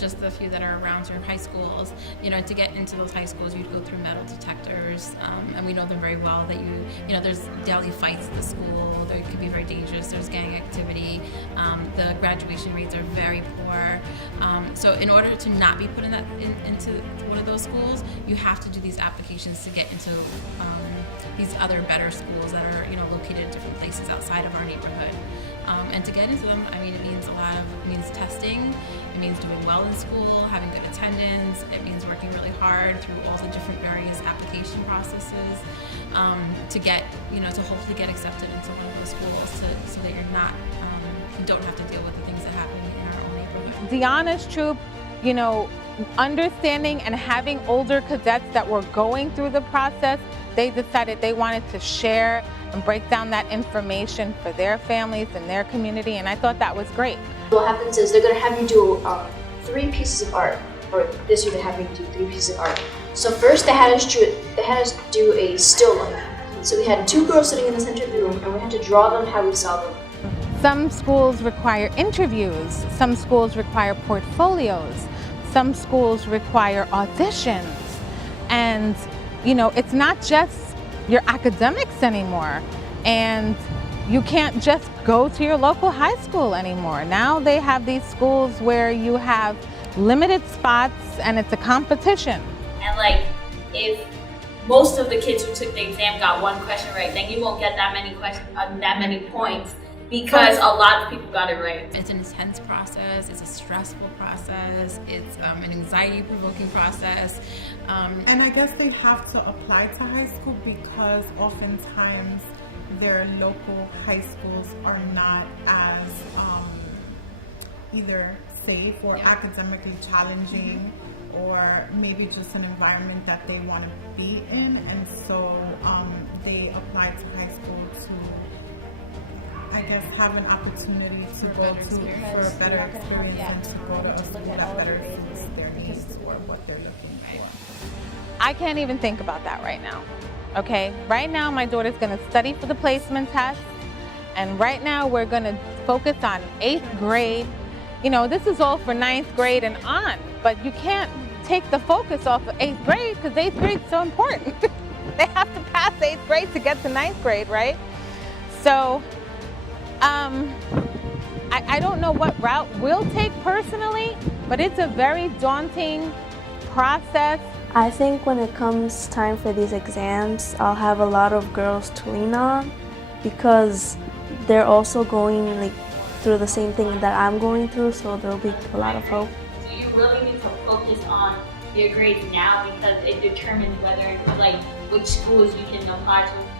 just the few that are around sort of high schools. To get into those high schools, you'd go through metal detectors, and we know them very well. That there's daily fights at the school. They could be very dangerous. There's gang activity. The graduation rates are very poor. So in order to not be put into one of those schools, you have to do these applications to get into these other better schools that are located in different places outside of our neighborhood. And to get into them, it means testing, it means doing well in school, having good attendance, it means working really hard through all the different various application processes to get, to hopefully get accepted into one of those schools so that you're not, you don't have to deal with the things that happen in our own neighborhood. Deanna's troop, understanding and having older cadets that were going through the process, they decided they wanted to share and break down that information for their families and their community, and I thought that was great. What happens is they're going to have you do 3 pieces of art, or this year they have me do 3 pieces of art. So first they had us do a still life. So we had 2 girls sitting in the center of the room, and we had to draw them how we saw them. Some schools require interviews, some schools require portfolios, some schools require auditions, and it's not just your academics anymore, and you can't just go to your local high school anymore. Now they have these schools where you have limited spots and it's a competition. And if most of the kids who took the exam got 1 question right, then you won't get that many points, because a lot of people got it right. It's an intense process, it's a stressful process, it's an anxiety-provoking process. And I guess they have to apply to high school because oftentimes their local high schools are not as either safe or academically challenging, or maybe just an environment that they want to be in, and so they apply to high school to, I guess, have an opportunity to go to for a better experience and to go to a school that better suits their needs or what they're looking for. I can't even think about that right now, okay? Right now my daughter's gonna study for the placement test, and right now we're gonna focus on 8th grade. This is all for 9th grade and on, but you can't take the focus off of 8th grade because 8th grade is so important. They have to pass 8th grade to get to 9th grade, right? So, I don't know what route we'll take personally, but it's a very daunting process. I think when it comes time for these exams, I'll have a lot of girls to lean on because they're also going through the same thing that I'm going through, so there'll be a lot of hope. So you really need to focus on your grades now because it determines which schools you can apply to.